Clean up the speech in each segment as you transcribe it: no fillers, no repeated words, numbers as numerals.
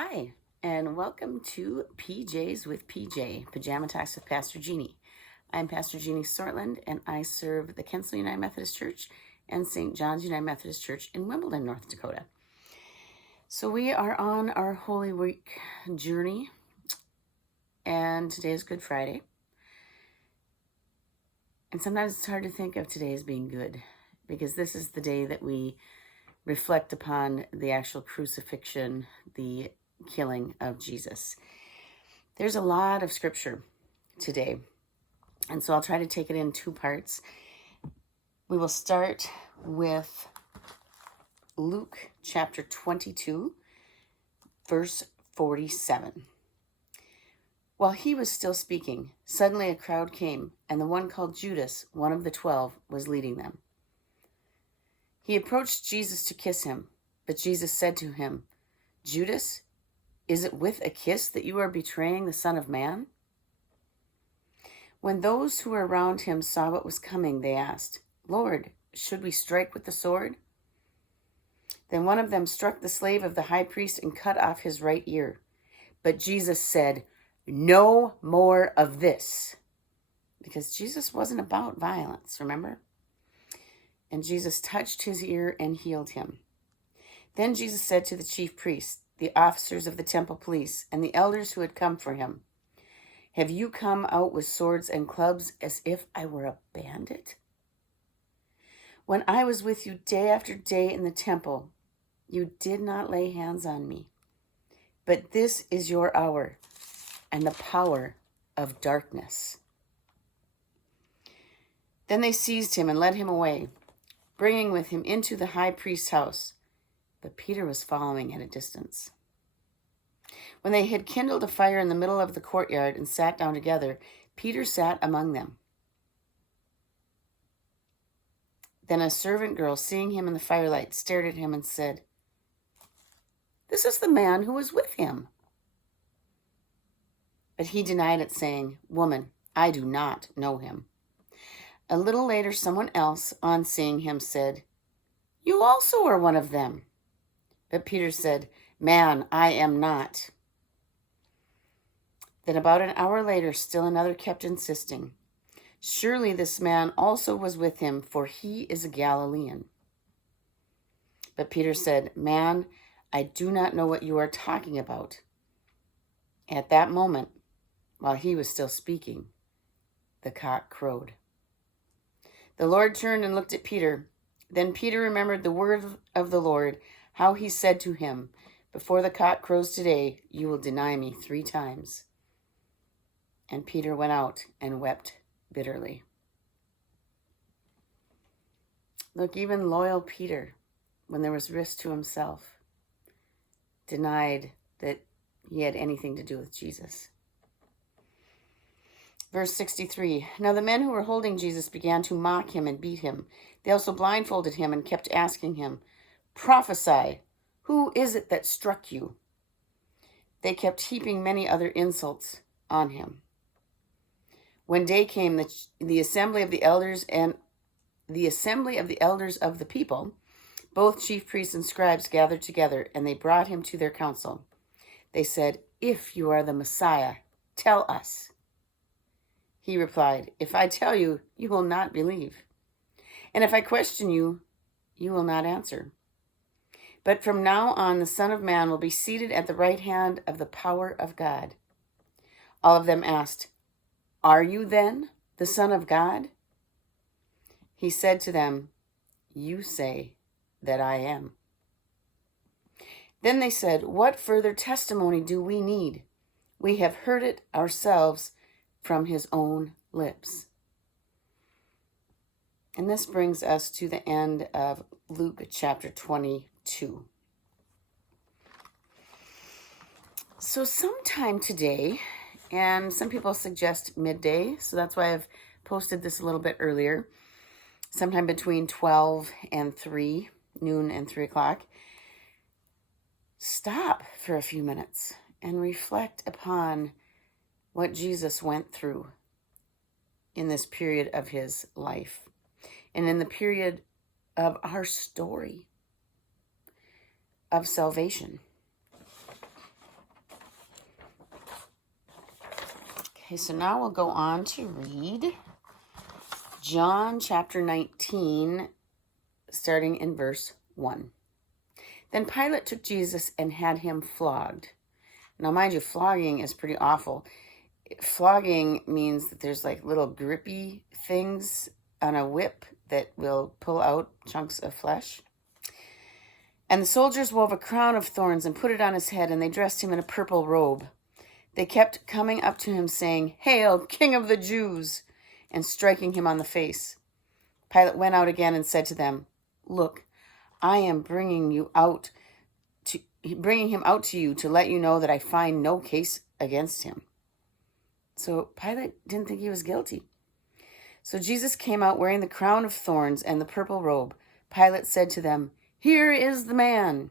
Hi, and welcome to PJs with PJ, Pajama Talks with Pastor Jeannie. I'm Pastor Jeannie Sortland, and I serve the Kensal United Methodist Church and St. John's United Methodist Church in Wimbledon, North Dakota. So we are on our Holy Week journey, and today is Good Friday. And sometimes it's hard to think of today as being good, because this is the day that we reflect upon the actual crucifixion, the killing of Jesus. There's a lot of scripture today, and so I'll try to take it in two parts. We will start with Luke chapter 22, verse 47. While he was still speaking, suddenly a crowd came, and the one called Judas, one of the 12, was leading them. He approached Jesus to kiss him, but Jesus said to him, "Judas, is it with a kiss that you are betraying the Son of Man?" When those who were around him saw what was coming, they asked, "Lord, should we strike with the sword?" Then one of them struck the slave of the high priest and cut off his right ear. But Jesus said, "No more of this." Because Jesus wasn't about violence, remember? And Jesus touched his ear and healed him. Then Jesus said to the chief priests, the officers of the temple police, and the elders who had come for him, "Have you come out with swords and clubs as if I were a bandit? When I was with you day after day in the temple, you did not lay hands on me. But this is your hour and the power of darkness." Then they seized him and led him away, bringing with him into the high priest's house. But Peter was following at a distance. When they had kindled a fire in the middle of the courtyard and sat down together, Peter sat among them. Then a servant girl, seeing him in the firelight, stared at him and said, "This is the man who was with him." But he denied it, saying, "Woman, I do not know him." A little later, someone else, on seeing him, said, "You also are one of them." But Peter said, "Man, I am not." Then about an hour later, still another kept insisting, "Surely this man also was with him, for he is a Galilean." But Peter said, "Man, I do not know what you are talking about." At that moment, while he was still speaking, the cock crowed. The Lord turned and looked at Peter. Then Peter remembered the word of the Lord, how he said to him, "Before the cock crows today, you will deny me 3 times." And Peter went out and wept bitterly. Look, even loyal Peter, when there was risk to himself, denied that he had anything to do with Jesus. Verse 63, now the men who were holding Jesus began to mock him and beat him. They also blindfolded him and kept asking him, "Prophesy, who is it that struck you?" They kept heaping many other insults on him. When day came, the assembly of the elders of the people, both chief priests and scribes, gathered together, and they brought him to their council. They said, "If you are the Messiah, tell us." He replied, "If I tell you, you will not believe. And if I question you, you will not answer. But from now on, the Son of Man will be seated at the right hand of the power of God." All of them asked, "Are you then the Son of God?" He said to them, "You say that I am." Then they said, "What further testimony do we need? We have heard it ourselves from his own lips." And this brings us to the end of Luke chapter 22. So sometime today, and some people suggest midday, so that's why I've posted this a little bit earlier, sometime between 12 and 3, noon and 3 o'clock, stop for a few minutes and reflect upon what Jesus went through in this period of his life and in the period of our story of salvation. Okay, so now we'll go on to read John chapter 19, starting in verse 1. Then Pilate took Jesus and had him flogged. Now, mind you, flogging is pretty awful. Flogging means that there's like little grippy things on a whip that will pull out chunks of flesh. And the soldiers wove a crown of thorns and put it on his head, and they dressed him in a purple robe. They kept coming up to him, saying, "Hail, King of the Jews!" and striking him on the face. Pilate went out again and said to them, "Look, I am bringing him out to you to let you know that I find no case against him." So Pilate didn't think he was guilty. So Jesus came out wearing the crown of thorns and the purple robe. Pilate said to them, "Here is the man."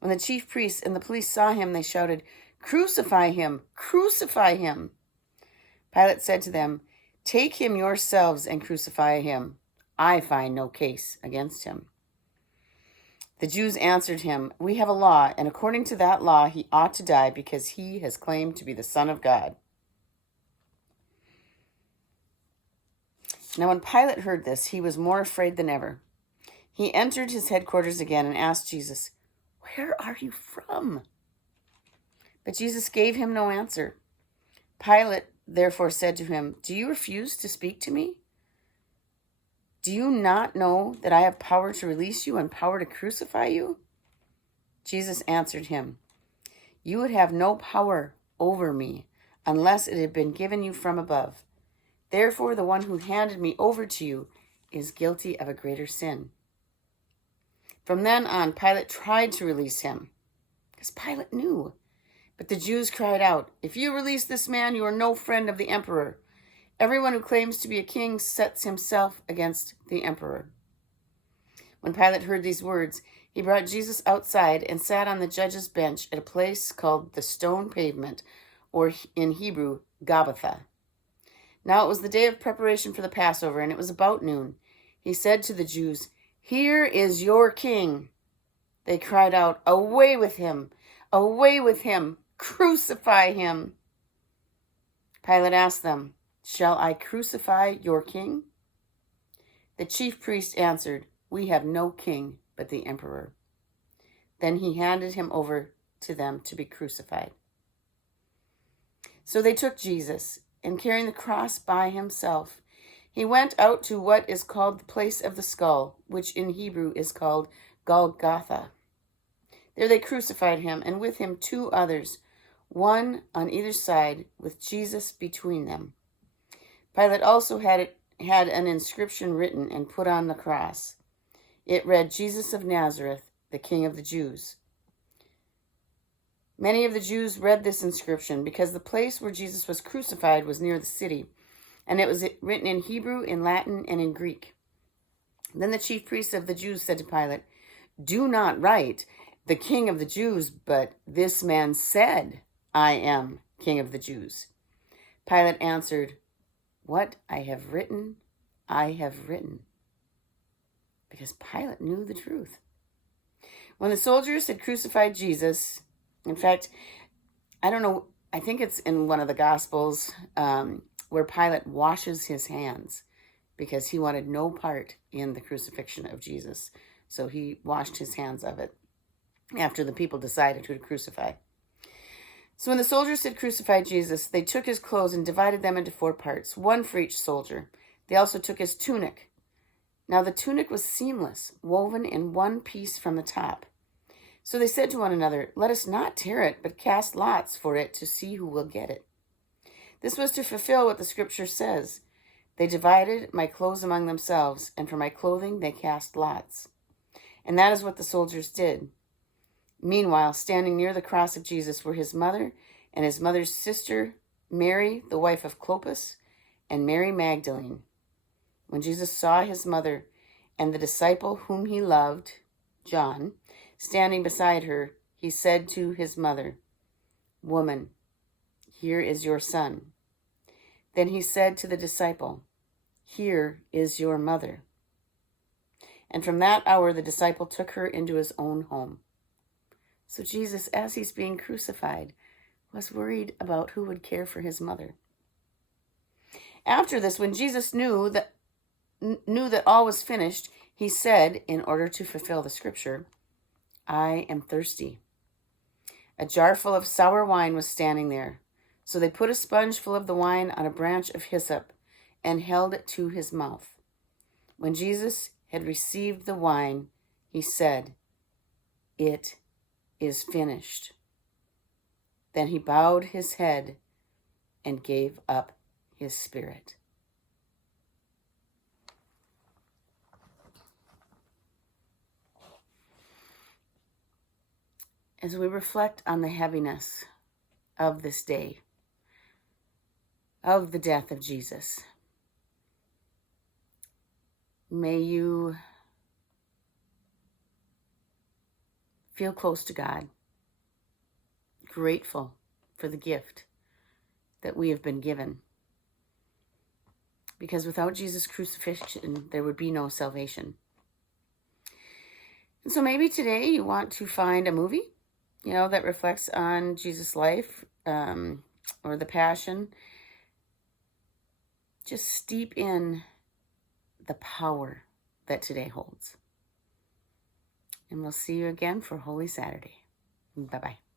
When the chief priests and the police saw him, they shouted, "Crucify him! Crucify him!" Pilate said to them, "Take him yourselves and crucify him. I find no case against him." The Jews answered him, "We have a law, and according to that law he ought to die because he has claimed to be the Son of God." Now when Pilate heard this, he was more afraid than ever. He entered his headquarters again and asked Jesus, "Where are you from?" But Jesus gave him no answer. Pilate therefore said to him, "Do you refuse to speak to me? Do you not know that I have power to release you and power to crucify you?" Jesus answered him, "You would have no power over me unless it had been given you from above. Therefore, the one who handed me over to you is guilty of a greater sin." From then on, Pilate tried to release him, because Pilate knew. But the Jews cried out, "If you release this man, you are no friend of the emperor. Everyone who claims to be a king sets himself against the emperor." When Pilate heard these words, he brought Jesus outside and sat on the judge's bench at a place called the Stone Pavement, or in Hebrew, Gabbatha. Now it was the day of preparation for the Passover, and it was about noon. He said to the Jews, "Here is your king." They cried out, "Away with him! Away with him! Crucify him!" Pilate asked them, "Shall I crucify your king?" The chief priest answered, "We have no king but the emperor." Then he handed him over to them to be crucified. So they took Jesus, and carrying the cross by himself, he went out to what is called the place of the skull, which in Hebrew is called Golgotha. There they crucified him, and with him 2 others, one on either side, with Jesus between them. Pilate also had an inscription written and put on the cross. It read, "Jesus of Nazareth, the King of the Jews." Many of the Jews read this inscription because the place where Jesus was crucified was near the city, and it was written in Hebrew, in Latin, and in Greek. Then the chief priests of the Jews said to Pilate, "Do not write, 'The King of the Jews,' but 'This man said, I am King of the Jews.'" Pilate answered, "What I have written, I have written." Because Pilate knew the truth. When the soldiers had crucified Jesus, in fact, I don't know, I think it's in one of the Gospels where Pilate washes his hands because he wanted no part in the crucifixion of Jesus. So he washed his hands of it after the people decided who to crucify. So when the soldiers had crucified Jesus, they took his clothes and divided them into 4 parts, one for each soldier. They also took his tunic. Now the tunic was seamless, woven in one piece from the top. So they said to one another, "Let us not tear it, but cast lots for it to see who will get it." This was to fulfill what the scripture says, "They divided my clothes among themselves, and for my clothing they cast lots." And that is what the soldiers did. Meanwhile, standing near the cross of Jesus were his mother and his mother's sister, Mary, the wife of Clopas, and Mary Magdalene. When Jesus saw his mother and the disciple whom he loved, John, standing beside her, he said to his mother, "Woman, here is your son." Then he said to the disciple, "Here is your mother." And from that hour the disciple took her into his own home. So Jesus, as he's being crucified, was worried about who would care for his mother. After this, when Jesus knew that all was finished, he said, in order to fulfill the scripture, I am thirsty. A jar full of sour wine was standing there. So they put a sponge full of the wine on a branch of hyssop and held it to his mouth. When Jesus had received the wine, he said, It is finished. Then he bowed his head and gave up his spirit. As we reflect on the heaviness of this day, of the death of Jesus, may you feel close to God, grateful for the gift that we have been given. Because without Jesus' crucifixion, there would be no salvation. And so maybe today you want to find a movie, that reflects on Jesus' life or the Passion. Just steep in the power that today holds. And we'll see you again for Holy Saturday. Bye-bye.